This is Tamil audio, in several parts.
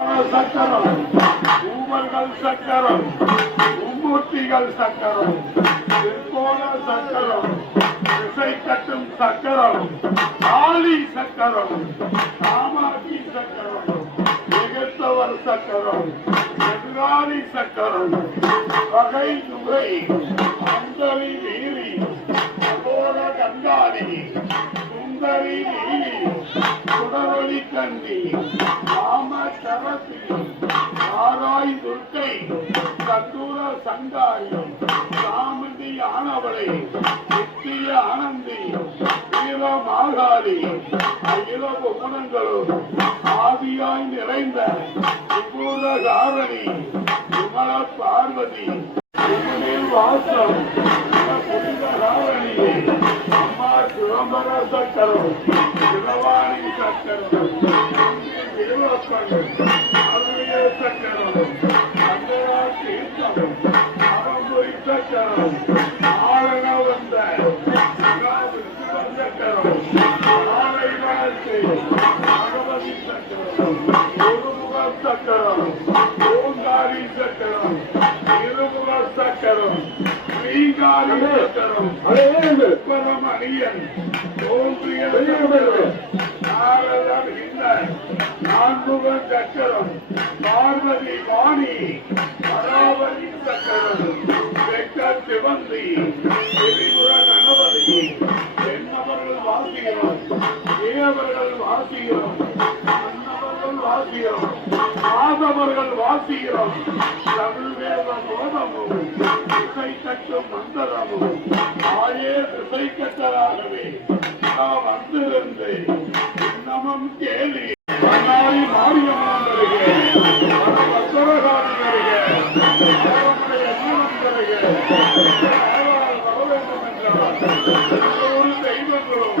சக்கரம் ஊவர்கள் சக்கரம் மும்மூர்த்திகள் சக்கரம் திருக்கோண சக்கரம் திசை கட்டும் சக்கரம் ஆலி சக்கரம் காமாட்சி சக்கரம் மிகத்தவர் சக்கரம் எதிராளி சக்கரம் வகை நுகை அந்தரி வீரி அகோர கங்காணி சுந்தரி சுடரொளி கண்டி ராம சரசி ஆராய் துர்க்கை கந்தூர சங்காயம் காமதி ஆனவளை நித்திய ஆனந்தி வீர மாகாளி அகில குணங்களும் ஆதியாய் நிறைந்த விபூத விமல பார்வதி வாசம் சக்கரம் பரமணியன் தோன்றிய சக்கரம் நாரதர் இந்த நான்முக சக்கரம் பார்வதி வாணி பராவதி சக்கரம் வெக்க சிவந்தி திரிபுர கணபதி பெண்ணவர்கள் வாசிக்கிறோம் தேவர்கள் வாசிக்கிறோம் மன்னவர்கள் வாசிக்கிறோம் மாதவர்கள் வாசிக்கிறோம். திசை கட்டும் மந்திரமும் ஆயே திசை கட்டலாகவே நான் வந்திருந்து இன்னமும் கேள்வி மாரியம்மன் வருக. தெய்வங்களும்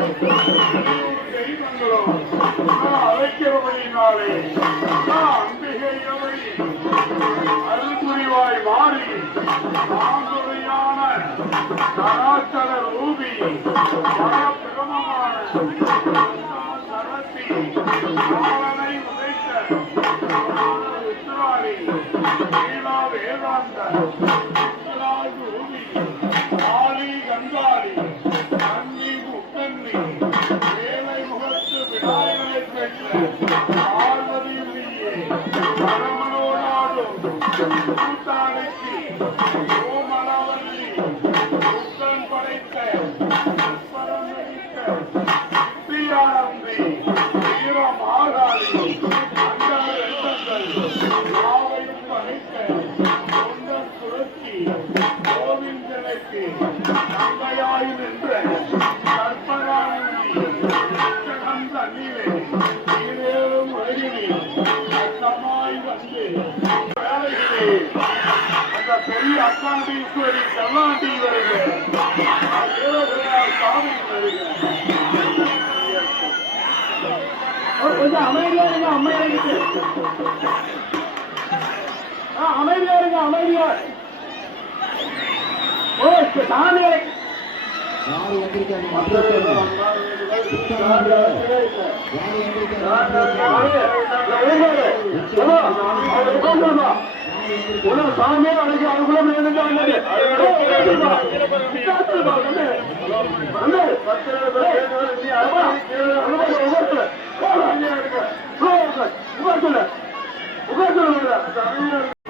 தெய்வங்களும் அழைக்கிறபடினாலே அருள்புரிவாய் மாறி ஆண்டுரையான சராச்சர ரூபி பரபிரமமான சரத்தி காலனை உதைத்த உத்ராணி வேதாந்த ரூபி ஆலி முக்கன்னி வேலை முகத்து விநாயகனை பெற்ற பார்வதியிலேயே கூட்டாளிக்கு ஓமலவல்லி அந்த பெரிய அக்காண்டீஸ்வரி செல்லாண்டி வருக சாமி வருக கொஞ்சம் அமைதியா இருங்க அமைதியா இருக்கு அமைதியா இருங்க அமைதியா. ஓ சாமி யார் எந்திரிக்காங்க யார் எந்திரிக்காங்க சாமியே அழைக்க அதுக்குள்ள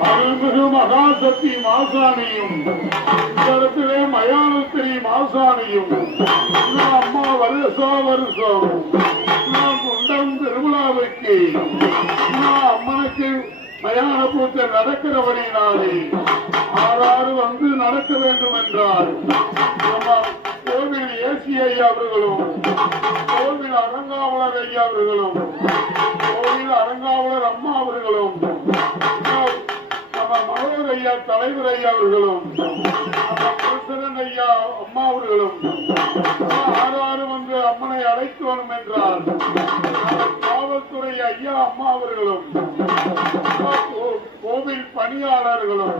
அருள்மிகு மகாசக்தி மாசாணியும் இடத்திலே மயானத்திரி மாசாணியும் அம்மா வருஷா வருஷம் திருவிழாவுக்கு இன்னும் அம்மனுக்கு மயான பூஜை நடக்கிறவரையினாலே ஆறாறு வந்து நடக்க வேண்டும் என்றார் நம்ம கோவில் ஏசி ஐயா அவர்களும் கோவில் அரங்காவலர் ஐயா அவர்களும் கோவில் அரங்காவலர் அம்மா அவர்களும் மகளூர் ஐயா தலைவர் ஐயா அவர்களும் ஐயா அம்மா அவர்களும் ஆறாறு வந்து அம்மனை அழைத்து வரும் என்றார் காவல்துறை ஐயா அம்மா அவர்களும் கோ- கோவில் பணியாளர்களும்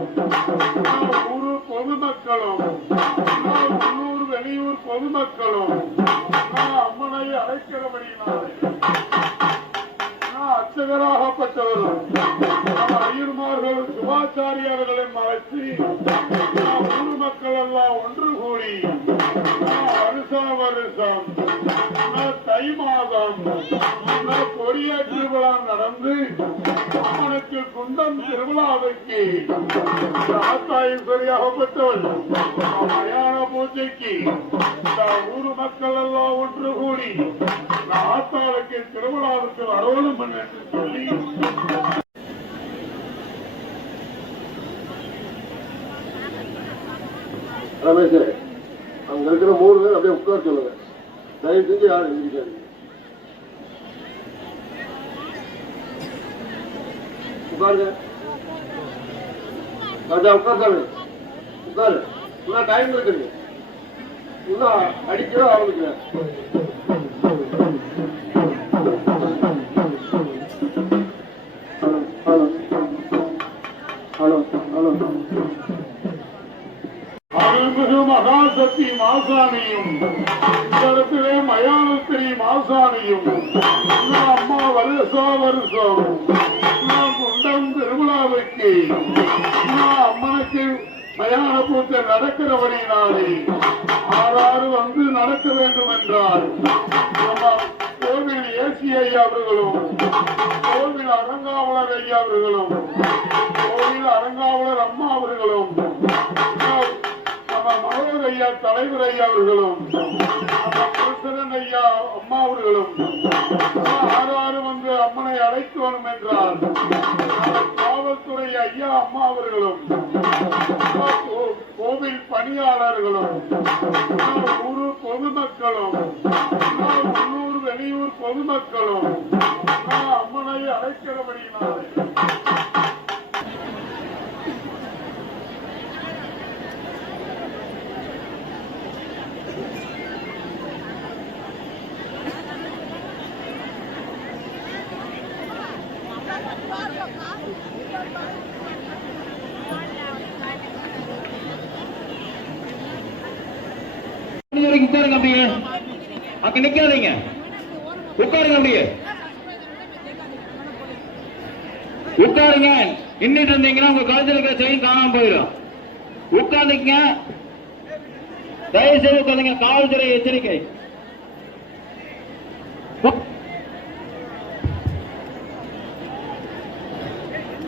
ஊரு பொதுமக்களும் உள்ளூர் வெளியூர் பொதுமக்களும் அம்மனை அழைக்கிறபடியினால் அர்ச்சகராகப்பட்டவர்கள் சிவாச்சாரியார்களை மறைச்சு நாம் ஊர் மக்கள் எல்லாம் ஒன்று கூடி வருஷம் வருஷம் தை மாதம் கொடிய திருவிழா நடந்து அவனுக்கு குண்டம் திருவிழாவுக்கு ஆத்தாயேஸ்வரியாகப்பட்டவள் மயான பூஜைக்கு இந்த ஊர் மக்கள் எல்லாம் ஒன்று கூடி இந்த ஆத்தாளுக்கு திருவிழாவுக்கு வரவணும் என்று சொல்லி ரமேஷ் அங்க இருக்கிற மூணு பேர் அப்படியே உட்கார சொல்லுங்க. தயவு செஞ்சு யாரும் எழுதிக்காது உட்காருங்க. ராஜா உட்கார் உட்காரு. இன்னும் டைம் இருக்குங்க. இன்னும் அடிக்கவே ஆரம்பிக்கிறேன் மகாசக்தி மாசாணியும் இடத்திலே மயானத்திரி மாசாணியும் அம்மா வருஷா வருஷம். நான் குண்டம் திருவிழாவைக்கு. நான் அம்மனுக்கு மயான பூஜை நடக்கிறபடினாலே ஆறாறு வந்து நடக்க வேண்டும் என்றால் நம்ம கோவில் ஏசி ஐயா அவர்களும் கோவில் அரங்காவலர் ஐயா அவர்களும் கோவில் அரங்காவலர் அம்மா அவர்களும் நம்ம மகளூர் ஐயா தலைவர் ஐயா அவர்களும் நம்ம ஐயா அம்மா அவர்களும் ஆறு ஆறு வந்து அம்மனை அழைத்து வரும் என்றார் காவல்துறை ஐயா அம்மா அவர்களும் கோவில் பணியாளர்களும் ஊரு பொதுமக்களும் உள்ளூர் வெளியூர் பொதுமக்களும் அங்க நிக்காதீங்க உட்காருங்க அப்படியே. உட்காருங்க. நின்னுட்டு இருந்தீங்கன்னா உங்க கழுத்துல இருக்கிற செயின் காணாம போயிடும். உட்கார்ந்துங்க தயவு செய்து காவல்துறை எச்சரிக்கை.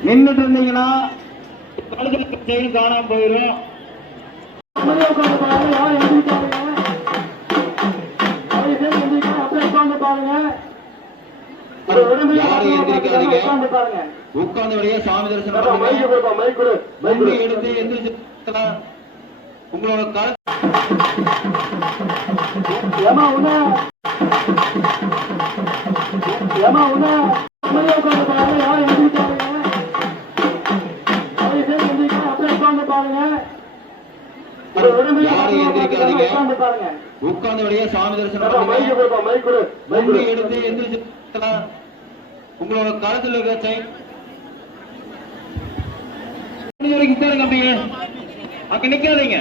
நின்னுட்டு இருந்தீங்கன்னா கழுத்துல இருக்கிற செயின் காணாம போயிடும். உட்கார்ந்து பாருங்க. ஒரு விடுமுறை யாரும் எந்திரிக்காதீங்க. உட்கார்ந்து பாருங்க. உட்கார்ந்த வழியே சாமி தரிசனம் மைக்கு பண்ணுங்க. கொடுப்பா மைக் கொடு மைக் முண்டி கொடு. எடுத்து எந்திரிச்சு உங்களோட கர ஏமா உன்ன ஏமா உன்ன அமைதியா உட்கார்ந்து பாருங்க. யாரும் எந்திரிக்காதீங்க தயவு செய்து எந்திரிக்காம அப்படியே உட்கார்ந்து பாருங்க. ஒரு விடுமுறை யாரும் எந்திரிக்காதீங்க. உட்கார்ந்து வழியே சாமி தரிசனம் எடுத்து எந்திரிச்சு உங்களோட கழுத்துல இருக்கிற செயின் இது வரைக்கும் உட்காருங்க அப்படியே அங்க நிக்காதீங்க.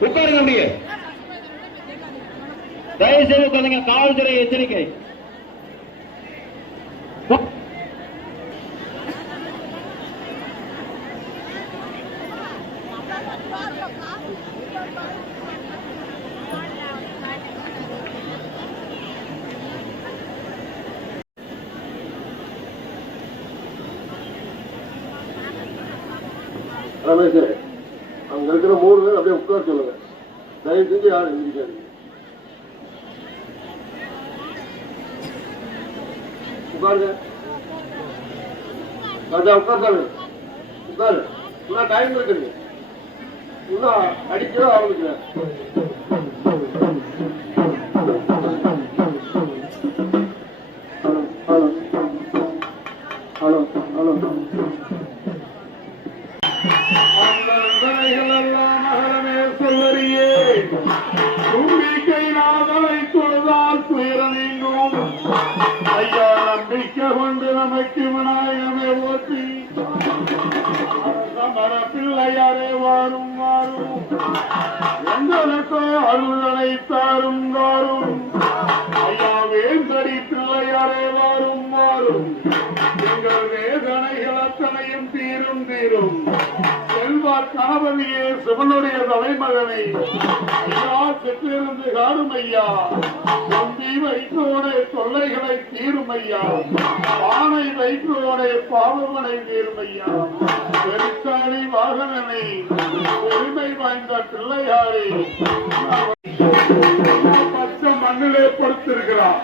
உட்காருங்க அப்படியே. தயவு செய்து உட்காருங்க. காவல்துறை எச்சரிக்கை. ரமேஷ் அங்க இருக்கிற மூணு பேர் அப்படியே உட்கார சொல்லுங்க. தயவு செஞ்சு யாரும் எந்திரிக்காதீங்க. உட்காருங்க. ராஜா உட்கார் உட்காரு. இன்னும் டைம் இருக்கு. இன்னும் அடிக்கவே ஆரம்பிக்கிறேன் துயர நீங்கும் ஐயா நம்பிக்கை கொண்டு நமக்கு விநாயகமே ஓட்டி. மர பிள்ளையாரே வாரும் வாரும். எங்களுக்கோ அருளனை தாரும் தாரும் ஐயா வேந்தடி பிள்ளையாரே வாரும் வாரும். எங்கள் வேதனைகள் அத்தனையும் தீரும் தீரும். கணபதியே சிவனுடைய தலைமகனை. ஐயா செற்றிருந்து காடும் ஐயா நம்பி வைத்தோட தொல்லைகளை தீரும் ஐயா ஆணை வைத்தோட பாவமனை தீரும் ஐயா பெருத்தாளி வாகனனை பெருமை வாய்ந்த பிள்ளையாரை. பச்சை மண்ணிலே படுத்திருக்கிறார்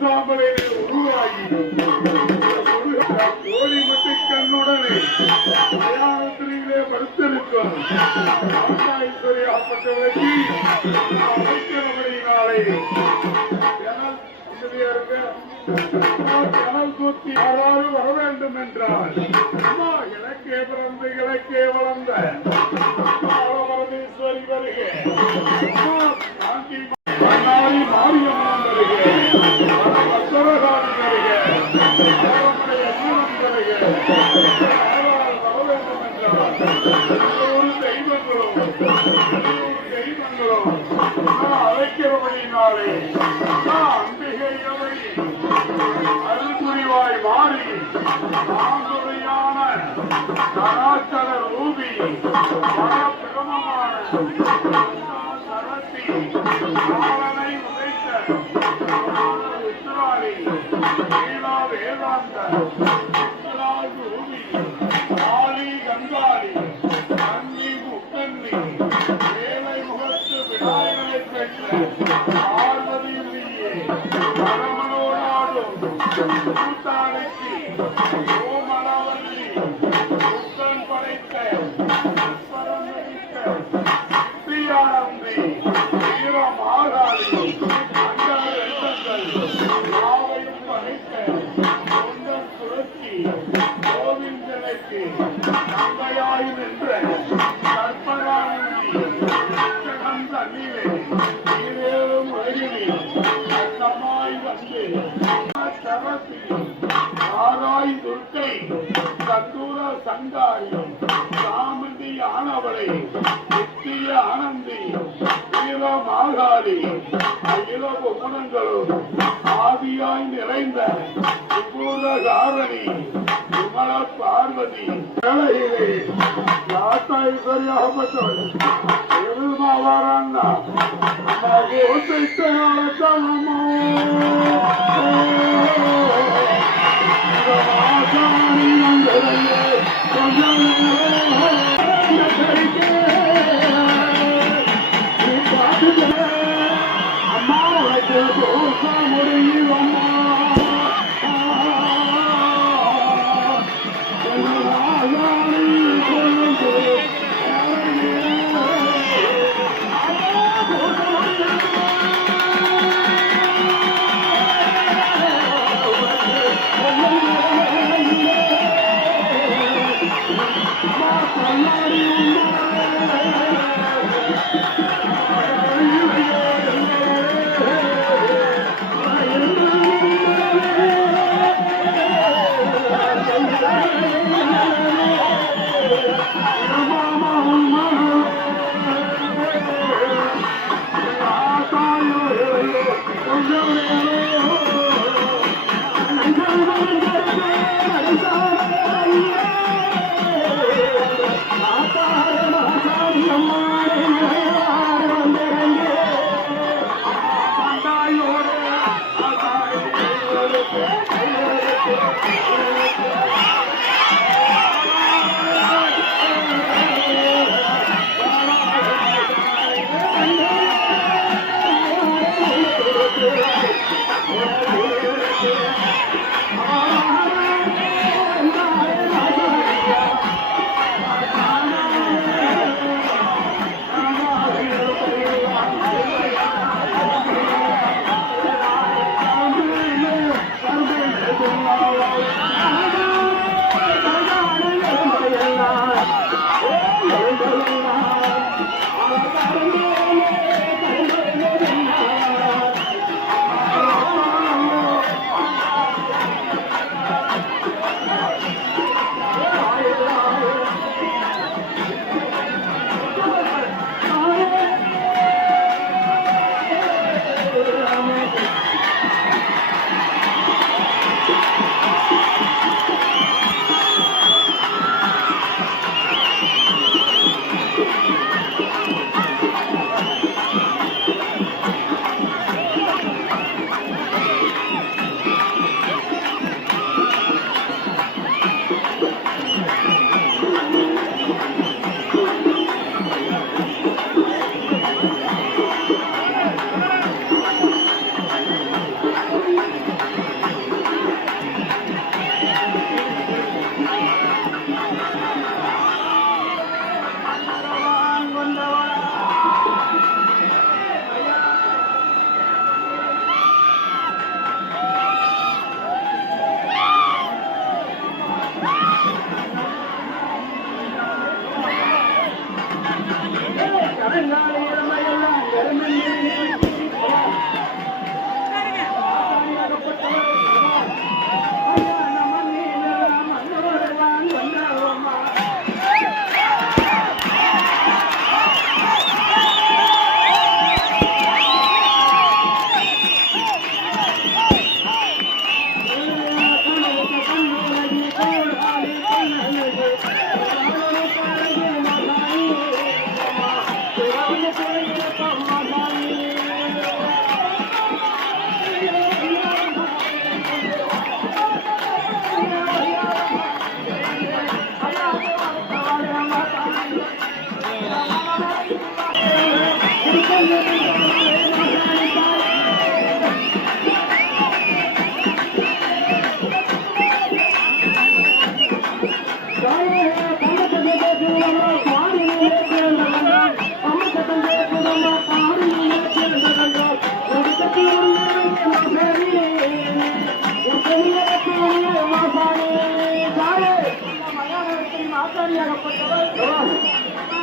சுத்த உருவாகி கோழி மட்டி கண்ணுடனே. பிரயாணத்திலே படுத்திருக்கும் ஆத்தாயி சரியாகப்பட்டவளுக்கு தூக்கி யாராவது வர வேண்டும் என்றால் அம்மா பிறந்து இலக்கே வளர்ந்த. அழைக்கிறபடினாலே நான் அம்பிகை அவை அருள்புரிவாய் மாறி ஆங்குறையான கலாச்சார ரூபி மனப்பிரமமான சரத்தி காலனை உதைத்த உத்திராளி லீலா வேதாந்த படைத்த சரசி ஆராய் துர்க்கை சந்தூர சங்காயம். மாகாளி அகில குணங்களும் ஆதியாய் நிறைந்த விபூதகாரணி விமல பார்வதி வேளையிலே யாத்தாய் சரியாகப்பட்டவள் எருமாவாரான்னா அம்மா கொஞ்சம் Thank you.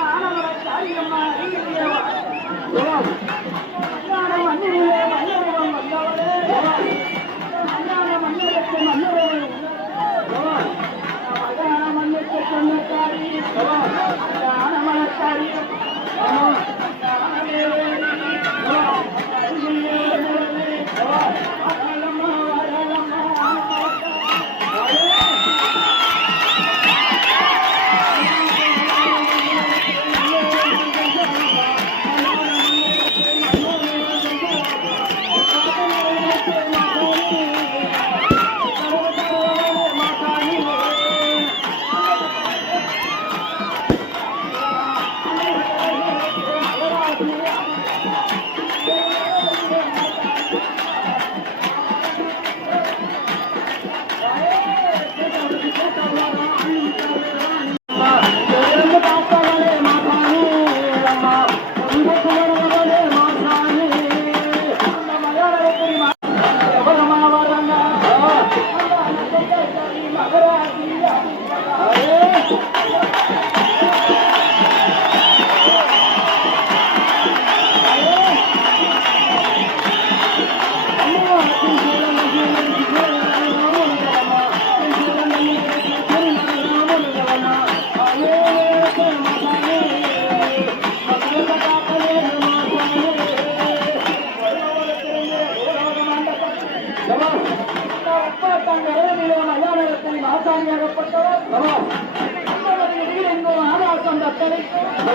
ஆனவரை சாரியம்மா அறிஞர் கூட்டத்தில்